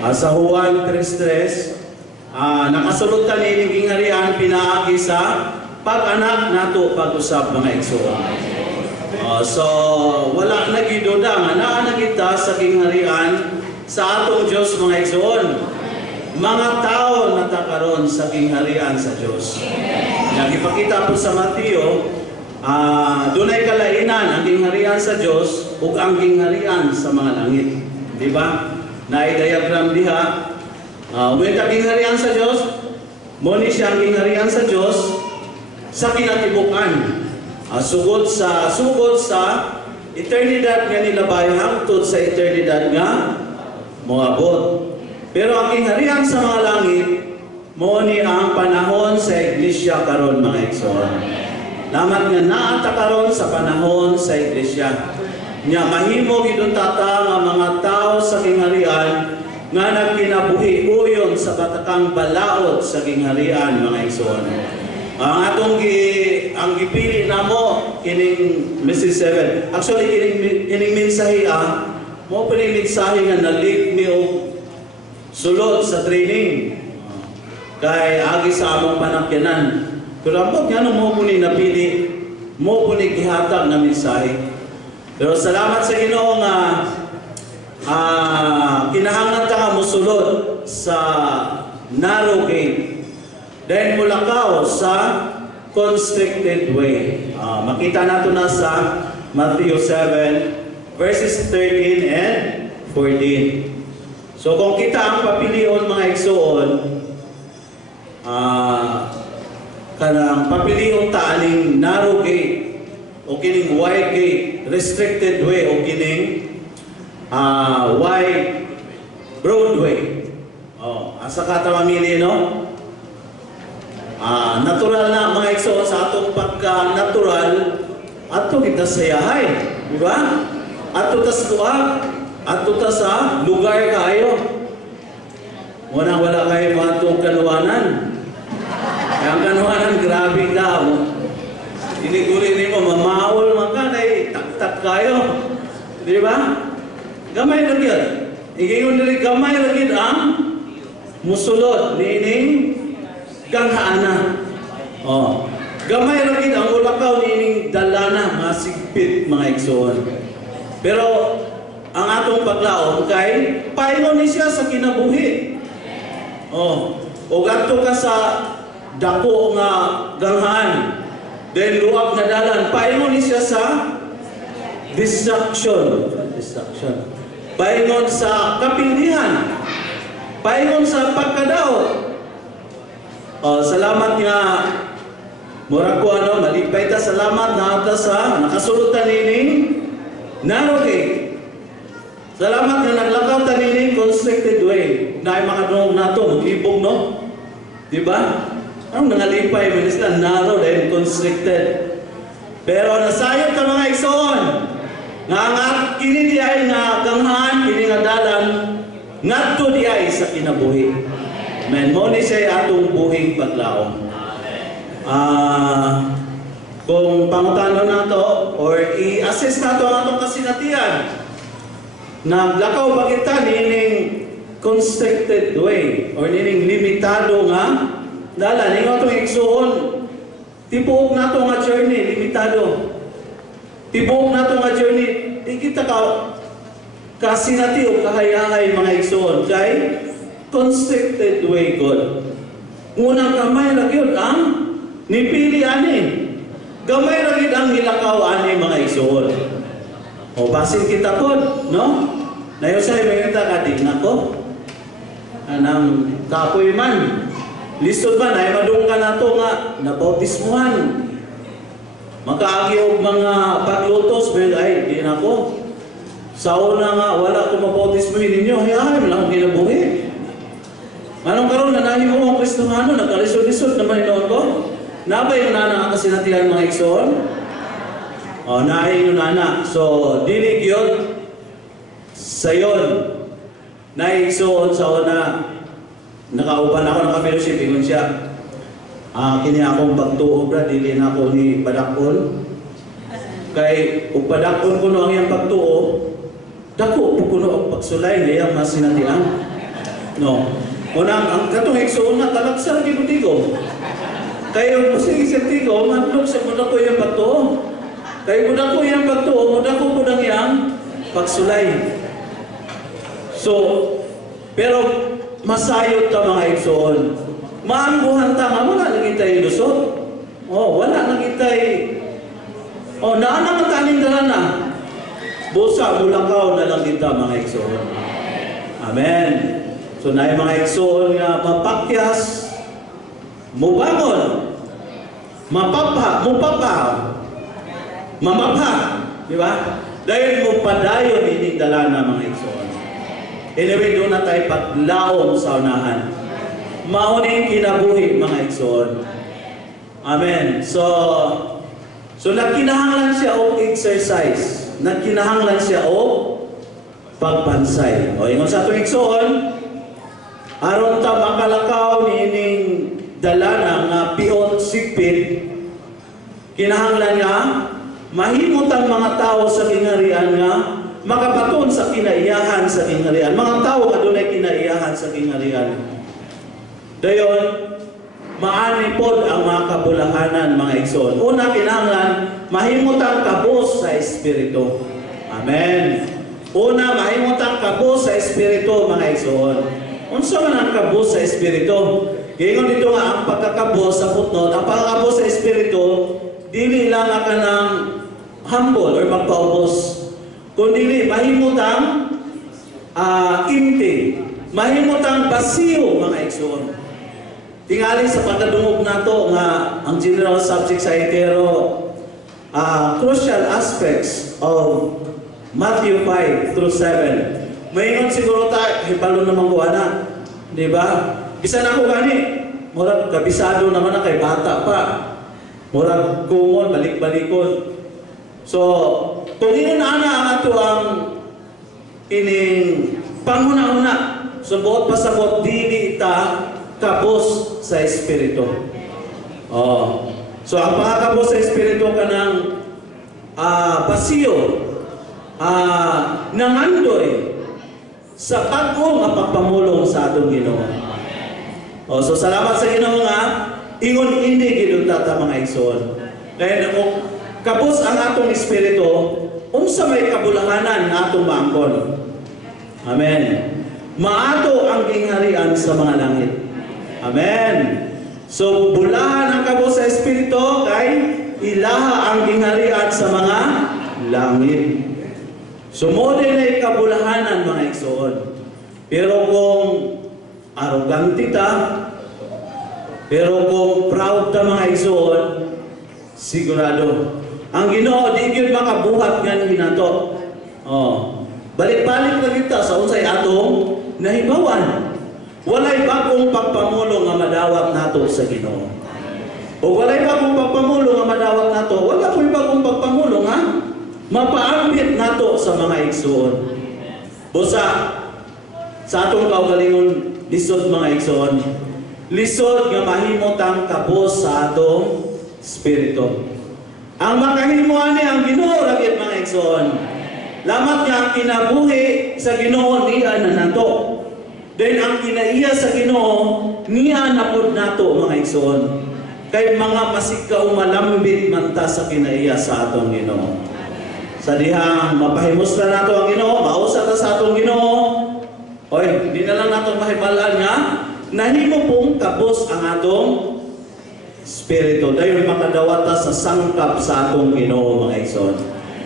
Sa Juan 3:3, nakasulot ka ni Gingharian pinaagi sa pag-anak nato pag-usap mga igsoon. So wala nagiduda nga naa na kita sa Gingharian sa atong Dios mga igsoon. Mga tao natakaron sa Gingharian sa Dios. Nagipakita po sa Mateo, dunay kalainan ang Gingharian sa Dios ug ang Gingharian sa mga langit. Di ba? Nai-diagram diha. May kagingharian sa Diyos, muni siya ang gingharian sa Diyos sa kinatibukan. Sugod sa eternidad nga nilabay hangtod sa eternidad nga moabot. Pero ang gingharian sa mga langit, muni ang panahon sa iglesia karon mga igsoon. Lamat nga naata karon sa panahon sa iglesia. Nya mahimo gid tata nga mga tao sa gingharian nga nagkinabuhi uyon sa batakang balaod sa gingharian mga igsoon. Ang gipili namo kining message 7. Actually kining mensahe mo pining mensahe nga nalig mi og sulod sa training. Kay agi sa among panakyanan. Pero ambot nga mo puni napili, mo puni gihatag na mensahe. Pero salamat sa Ginoo nga kinahanglan ta nga mosulod sa narrow gate. Then mulakaw sa constricted way. Makita nato na sa Matthew 7 verses 13 and 14. So kung kita ang papilion mga igsoon, kanang papilion ta aning narrow gate o kining wide gate, restricted way o kining wide Broadway. Asa ka ta mamili, no? Natural na mga igsoon sa atong pagka-natural ato kita sayahay, di ba? Ato ta sa tuwa, ato ta sa lugar kayo. Wala kayo mga atong kanuwanan. Ang kanuwanan grabe daw. Inigurin nimo mamawol man ka nay tak-tak kayo. Di ba? Gamay lang yun. Igingon diri gamay lang yun ang musulod nining ganghaana. Gamay lang yun ang ulakaw nining dalana mga sigpit mga igsoon. Pero ang atong paglaom kay paingon ni siya sa kinabuhi. O gadto ka sa dako nga ganghaan. Then luwag na dalan, paingon ni siya sa destruction. Paingon sa kapilihan. Paingon sa pagkadaot. Salamat nga murag ko malipay ta salamat na ata sa nakasulutan nining narrow gate. Salamat nga naglakaw ta nining constricted way. Naay mga dong nato maglibog, no? Di ba? Ang nangalipay mo sila narrow and constricted. Pero nasayot ka mga igsoon. Nga kini di ay nga ganghaan, kini nga dalan, ngadto di ay sa kinabuhi. Amen. Mo ni siya atong buhing paglaom. Kung pangutanon nato or i-assess nato ang atong kasinatian, naglakaw ba kita nining constricted way or nining limitado nga dala, ningaw itong igsoon. Tibuok na ito nga journey, limitado. Tibuok na ito nga journey, di kita kasinati o kahayahay mga igsoon. Kay constricted way God. Unang kamay lang yun ang nipili ani. Gamay lang yun ang nilakaw ani mga igsoon. O basin kita po, no? Nayosay may kita kadig na ko. Anang kapoy man. Lisod ba na, madung ka na ito nga, nabautismuhan. Makaagi og mga paglutos, ay, di na ko. Sa una nga, wala ko mabautismuhin ninyo, hayaan mo lang akong kinabuhi. Anong karoon, nanahin mo ang Kristohano, nagkalisod-lisod naman inoon ko. Naba yung nana ang kasinatihan mga igsoon? Nahin yung nana. So, dinig yun, sayon, na igsoon sa una, nakauban ako ng ka-fellowship, ingon siya. Kini akong pagtuog na, dili na ako ni Padakon. Kay, kung Padakon ko no ang iyang pagtuog, dako po kuno ang pagsulay na iyang masinatian. No. Unang ang katong igsoon na talagsa gibudigo. Kayo sige sa tigo, manlog sa muna ko yung pagtuo. Kayo muna ko yung pagtuo, muna ko muna yang pagsulay. So, pero masayot ta mga igsoon. Maangguhan ta nga, wala nang itay lusot. Oh, wala nang itay. Oh, naanang ang taning dala na. Busa, mulakaw na lang kita mga igsoon. Amen. So, na yung mga igsoon nga mapakyas, mubangon, mapapa, mamapa, di ba? Dahil mo padayon ining dala na mga igsoon. Anyway, doon na tayo paglaom sa unahan. Mauning kinabuhi mga igsoon. Amen. So nagkinahanglan siya og exercise. Nagkinahanglan siya og pagpansay. O ingon sa atong igsoon, aron ta makalakaw niining dala nga piot sigpit, kinahanglan nga mahimot ang mga tao sa kingharian nga makabaton sa kinaiyahan sa kingharian. Mga tao nga dunay kinaiyahan sa kingharian. Dayon, maani pod ang mga kabulahanan mga igsoon. Una kinahanglan mahimot ang kabos sa espiritu. Amen. Una mahimot ang kabos sa espiritu mga igsoon. Unsa man ang kabos sa espiritu? Ingon dito nga ang pagkakabos sa footnote, ang pagkakabos sa espiritu dili lang ka ng humble or magpaubos, kundi mahimot ang empty, mahimot ang basiyo mga igsoon. Tingali sa pagkadungog nato nga ang general subject sa itero, crucial aspects of Matthew 5 through 7. Maingon siguro tayo, hibalo naman ko na, di ba? Bisan ako gani, murag kabisado naman na kay bata pa. Murag kumon, balik-balikon. So, kung inuna ang ato ang ining panguna-una, subuot pasabot dili ita kabos sa espiritu. Oh. So, ang pagkakabos sa espiritu kanang basiyo, nangandoy sa pag-o nga pagpamulong sa atong Ginoo. Oh, so salamat sa Ginoo nga ingon hindi gid ta mga igsoon. Dahil kung kabos ang atong espiritu, unsa may kabulahanan nga atong maangkon. Amen. Maato ang gingharian sa mga langit. Amen. So bulahan ang kabos sa espiritu kay ilaha ang gingharian sa mga langit. Sumode na kabulahanan mga igsoon. Pero kung arrogante ta, pero kung proud ta mga igsoon, sigurado ang Ginoo di gyud makabuhat ngan hinato. Oh, balik-balik na kita sa unsay atong nahibawan. Walay bagong pagpamulong nga madawat nato sa Ginoo. O walay bagong pagpamulong nga madawat nato, wala ko'y bagong pagpamulong ha. Mapaambit nato sa mga igsoon. Busa sa atong kaugalingon lisod mga igsoon. Lisod nga mahimot ang kabos sa atong espiritu. Ang makahimo ani ang Ginoo ra gyud mga igsoon. Lamat nga ang kinabuhi sa Ginoo niya na nato. Then ang kinaiya sa Ginoo niya na pud nato mga igsoon. Kay mga masikaw malambit man ta sa kinaiya sa atong Ginoo. Sa dihang mapahimos na nato ang Ginoo, mausa ta sa atong Ginoo. Oy, di na lang nato mahibalaan nga nahimo pong kabos ang atong espiritu. Dahil makadawat ta sa sangkap sa atong Ginoo mga igsoon.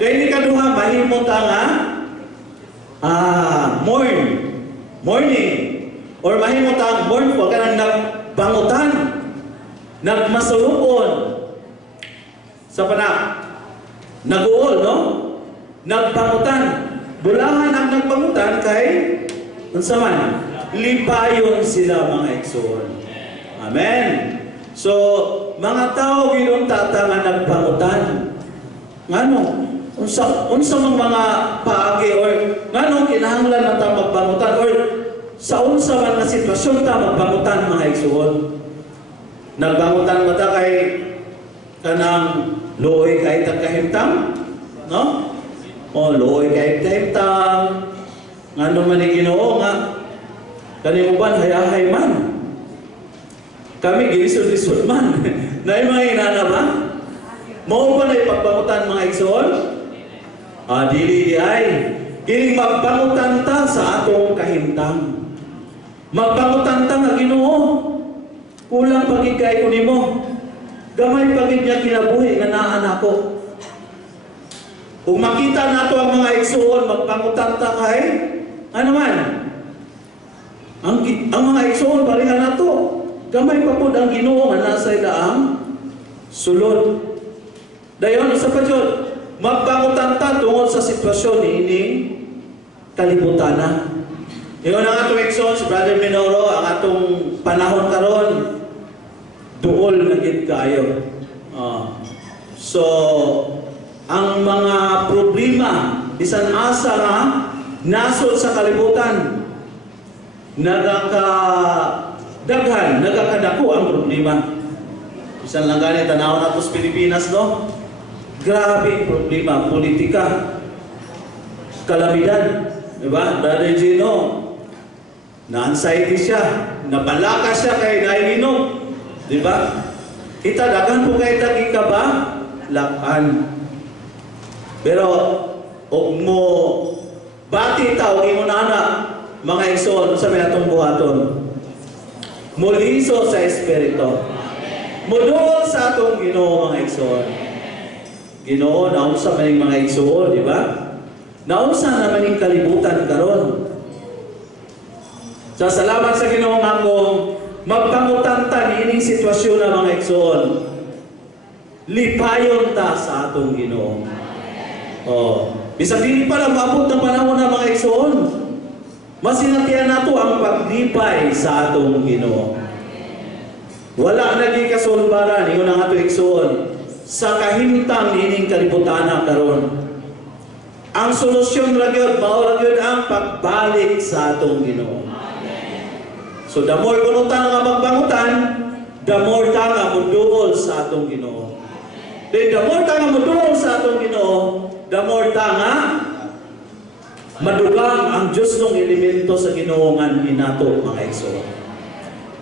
Dahil ikaduha mahimo ta nga morning or mahimo ta mournful kanang nagbangutan, nagmasulupon sa panak. Naguol, no? Nagpangutan. Bulahan ang nagpangutan kay unsa man? Lipayon sila mga igsoon. Amen. So, mga tao gidon tata nga nagpangutan. Ngano? Unsa mga paagi or ngano kinahanglan na ta magpangutan or sa unsa man nga sitwasyon ta magpangutan mga igsoon. Nagpangutan mo ta kay kanang looy kahit kahimtang, no? O looy kahit kahimtang, nga naman ni Ginoo nga Kanimuban hayahay man. Kami gilisod-lisod man. Na mga inana ba? Mao ba na ipagbangutan mga igsoon? Dili di ay. Kining magbangutan ta sa atong kahimtang. Magbangutan ta nga Ginoo. Kulang pagid kay ko nimo. Gamay pagid niya kinabuhi nga naa nako. Kung makita nato ang mga igsoon, magbangutan ta kay ano man? Ang mga igsoon pareha nato. Gamay pa pud ang Ginoo nga nasa ilaang sulod. Dayon sa padyod, magbangutan ta tungod sa sitwasyon ining kalibutan. Ingon ang atong igsoon, si Brother Minoro, ang atong panahon karon duol na gid kaayo. So ang mga problema bisan asa nga nasod sa kalibutan nagakadako ang problema. Bisan lang gani tanaw nato sa Pilipinas, no? Grabe problema, politika, kalamidad, di ba? Brother Gino, na-anxiety siya, nabalaka siya kay naiinom, di ba? Kita dagan po kay dagi ka ba? Lakan. Pero og mo bati ta og imo nana mga igsoon sa may atong buhaton. Muliso sa espiritu. Mudol sa atong Ginoo mga igsoon. Ginoo naunsa man ning mga igsoon, di ba? Naunsa naman ning kalibutan karon. Sa salamat sa Ginoo nga akong magpangutan ta niining sitwasyon na mga igsoon. Lipayon ta sa atong Ginoo. Bisag dili pa lang maabot ng panahon ng mga igsoon, masinatian nato ang paglipay sa atong Ginoo. Wala naging kasulbaran, yun ang atong igsoon, sa kahimtang niining kalibutan karon. Ang solusyon ra gyud mao ra gyud ang pagbalik sa atong Ginoo. So the more kuno ta nga magbangutan, the more ta nga muduol sa atong Ginoo. Then the more ta nga muduol sa atong Ginoo, the more ta nga madugang ang Diyos ng elemento sa Ginoongan inato mga igsoon.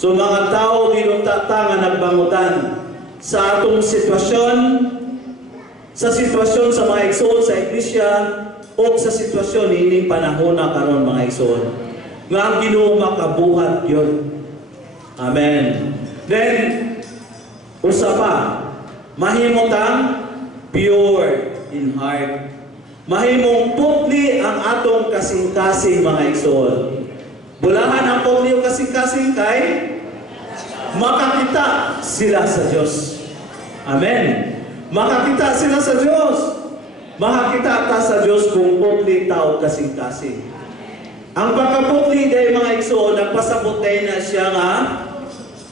So mga tao ginunta ta nga nagbangutan sa atong sitwasyon, sa sitwasyon sa mga igsoon sa iglesia o sa sitwasyon ining panahon na karon mga igsoon. Nga ang Ginoo makabuhat yun. Amen. Then usa pa, mahimutang pure in heart. Mahimong putli ang atong kasing-kasing mga igsoon. Bulahan ang putli o kasing-kasing kay makakita sila sa Diyos. Amen. Makakita sila sa Diyos. Makakita ta sa Diyos kung putli tao kasing-kasing. Ang pagkaputli dahil mga igsoon, nagpasabot tayo na siya nga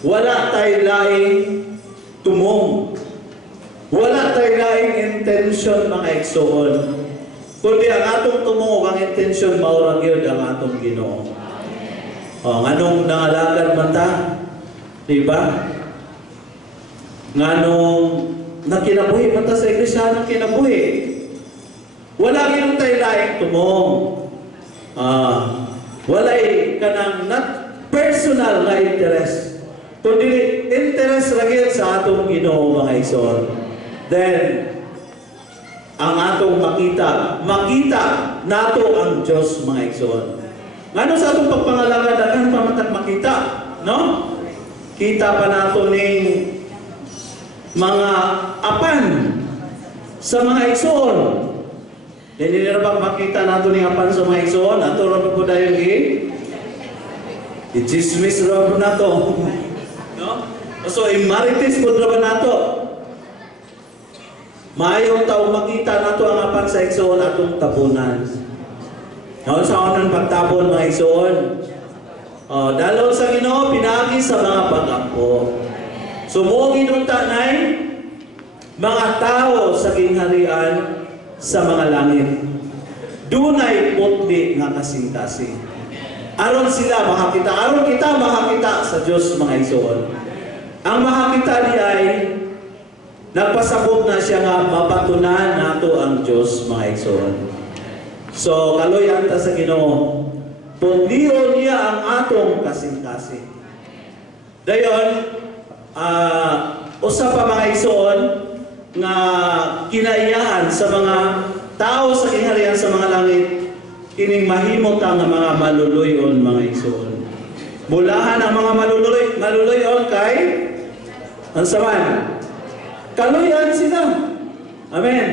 wala tayo laing tumong. Wala tayo laing intention mga igsoon. Kundi ang atong tumong ang intention maurang yun ang atong Ginoo. Nganong nangalagad man ta? Diba? Nganong nakinabuhi man ta sa iglesia, nakinabuhi. Wala ginong tayo laing tumong. Walay kanang not personal na interest. Kundi interest lagi sa atong Ginoo mga igsoon. Then ang atong makita nato ang Diyos mga igsoon. Ngano sa atong pagpangalaga daghan pa matag makita, no? Kita pa nato ning mga apan sa mga igsoon. Dili na ba makita nato ning apan sa mga igsoon? Ato ra po dayon i-dismiss ra nato. No? So imarites pud ra nato. Mayong tao makita nato ang apan sa igsoon atong tapunan. Ngayon sa unang pagtapon mga igsoon, dalaw sa Ginoo pinagi sa mga pag-ampo. Sumugi nung tanay mga tao sa gingharian sa mga langit. Dunay putli nga kasing-kasing. Aron sila makakita, aron kita makakita sa Diyos mga igsoon. Ang makakita di ay nagpasabot na siya nga mapatunan nato ang Diyos mga igsoon. So kaloyan ta sa Ginoo pundion niya ang atong kasing-kasing. Dayon, usa pa mga igsoon nga kinaiyahan sa mga tao sa kingharian sa mga langit, kining mahimot ang mga maluluyon mga igsoon. Mulahan ang mga maluluyon kay ansaman kaluyan sila. Amen.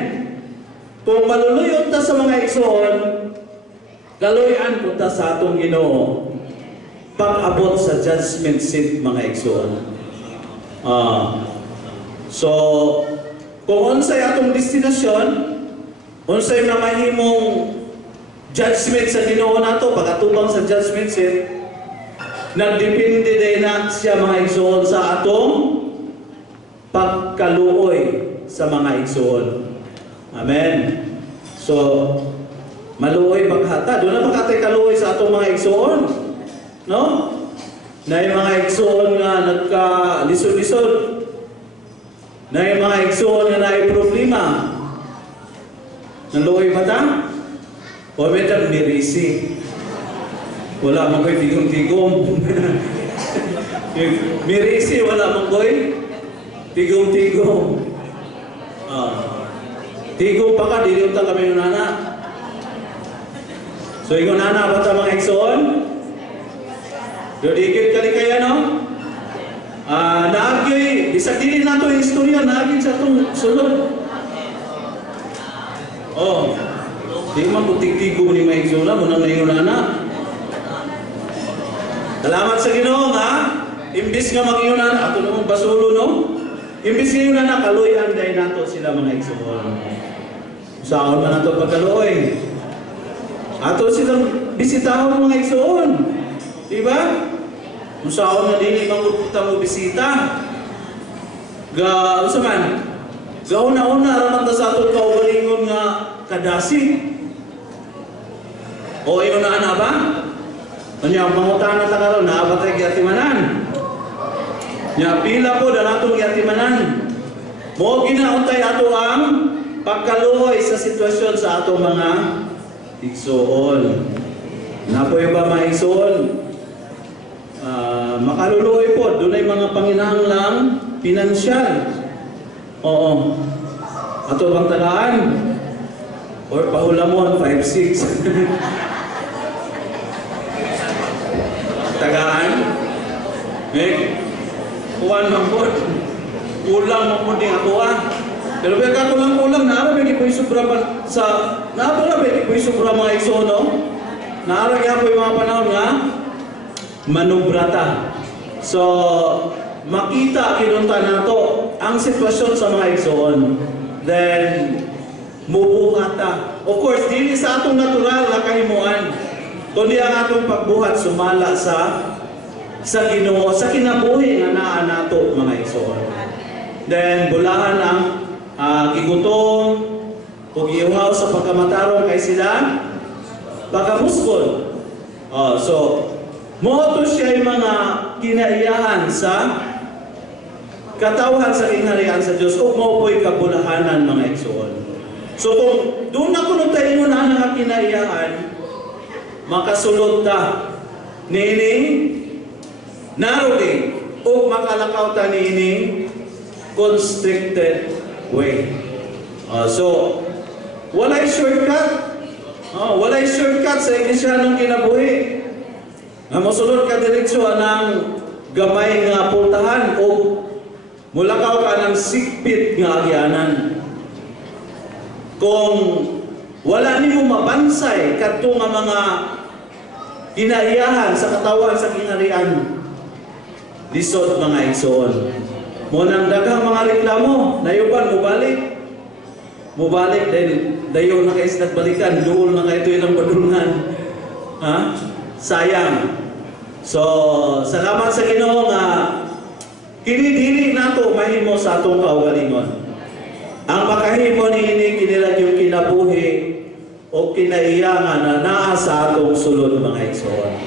Kung maluluyon ta sa mga igsoon, kaluyan po ta sa atong Ginoo pag-abot sa judgment seat mga igsoon. So kung unsay atong destinasyon, unsay na mahimong judgment sa Ginoo nato pag-atubang sa judgment seat, nagdepende din na siya mga igsoon sa atong pagkaluoy sa mga igsoon. Amen. So, maluoy paghata. Doon na makatay kaluoy sa atong mga igsoon. No? Na yung mga igsoon nga nagka-lisod-lisod. Na yung mga igsoon nga na problema. Naluoy ba ta? O medang mirisi. Wala mong ko'y tigong-tigong. Mirisi, wala mong ko'y tigong-tigong. Tigong pa ka, diliw ta kami yung nana. So, yung nana ba ta mga igsoon? Dodikit kali kaya, no? Naagyoy, isang dili na ito yung istorya, naagyoy sa itong sulod. Di man kung tigtigong ni mga igsoon na, munang na yung nana. Salamat sa Ginoo nga, imbis nga mag-iunan, ato namang basulo, no? Imbis nga iunan na, kaluyan dahil nato sila mga igsoon. Saan man nato pagkaluoy? Ato silang bisitahon mga igsoon. Diba? Kung saan na din magpupunta mo bisita. Usaman, gauna-una, raman sa ato kaugalingon nga kadasi. O iunaan na ba? Kanya, mangutangan ta karon naabatay gyatimanan. Nya pila po danatong gyatimanan. Mo ginauntay ato ang pagkaluoy sa sitwasyon sa ato mga igsoon. Napoy ba mga igsoon? Makaluluoy po, dunay mga panginahanglang pinansyal. Oo. Ato bang tagaan? Or pahulamon 5-6. Tagaan. Kuwan mangkot. Kulang mangkot din ako Pero pagka kulang-kulang, naarabig po yung sobra sa... Naarabig po yung sobra mga igsoon, no? Naarabig po yung mga panahon nga manubrata. So, makita kinunta nato ang sitwasyon sa mga igsoon. Then, mubuhata. Of course, dili sa atong natural na kahimuan. Kundi ang atong pagbuhat sumala sa Ginoo, sa kinabuhi nga naa nato mga igsoon. Then bulahan ang gigutom o giuhaw sa pagkamatarong kay sila pagkamuskol. So mo to siya yung mga kinaiyahan sa katawhan sa kingharian sa Dios ug mao po'y kabulahanan mga igsoon. So kung doon na kuno tayo na nga kinaiyahan, makasulod ta nining narrowing o makalakaw ta nining constricted way. So walay shortcut. Walay shortcut sa Iglesia kinabuhi. Nga mosulod ka diretso anang gamay nga pultahan o mulakaw ka ng sigpit nga agyanan. Kung wala nimo mabansay kadto nga mga kinaiyahan sa katawan sa kingharian, lisod mga igsoon. Munang daghang mga reklamo, nayuban mubalik dahil dayo na kayo nagbalikan, duol na kayo ito ilang badungan. Sayang. So, salamat sa Ginoo nga kinidili nato mahimo sa atong kaugalingon. Ang makahimo niini kinilang yung kinabuhi o kinaiyangan na naa sa atong sulod mga igsoon.